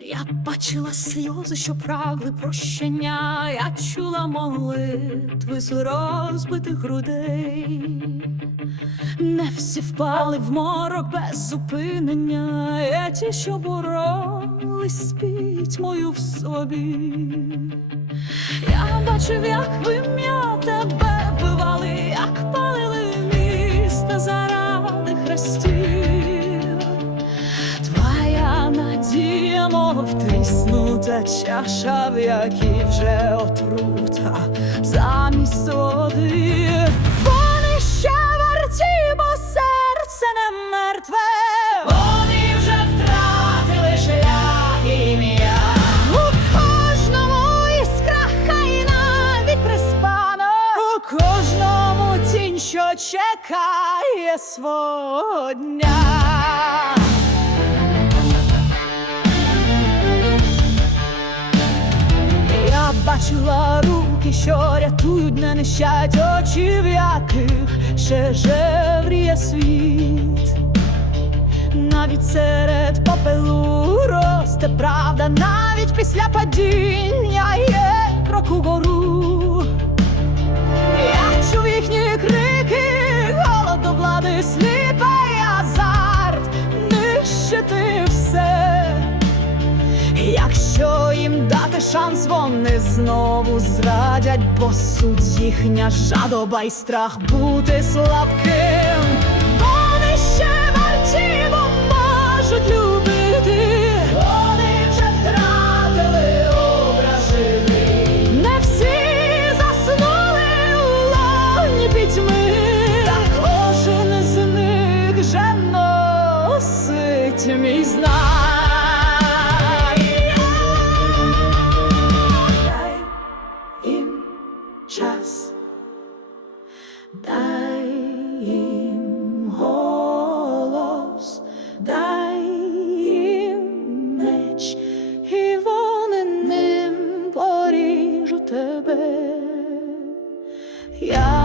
Я бачила сльози, що прагли прощення, я чула молитви з розбитих грудей. Не всі впали в морок без зупинення, є ті, що боролись з пітьмою в собі. Я бачив, як вим'я надія, чаша, в якій вже отрута замість води. Вони ще варті, бо серце не мертве. Вони вже втратили шлях ім'я. У кожному іскра хай навіть приспано. У кожному тінь, що чекає свого дня. Бачила що рятують, не нищать очі, в яких ще жевріє світ. Навіть серед попелу росте правда, навіть після падіння є дати шанс, вони знову зрадять, бо суть їхня жадоба й страх бути слабким. Вони ще варті, бо можуть любити. Вони вже втратили ображили. Не всі заснули пітьми, кожен з них же носить мій знак. час, дай їм голос, дай їм меч, і вони ним поріжу тебе. Я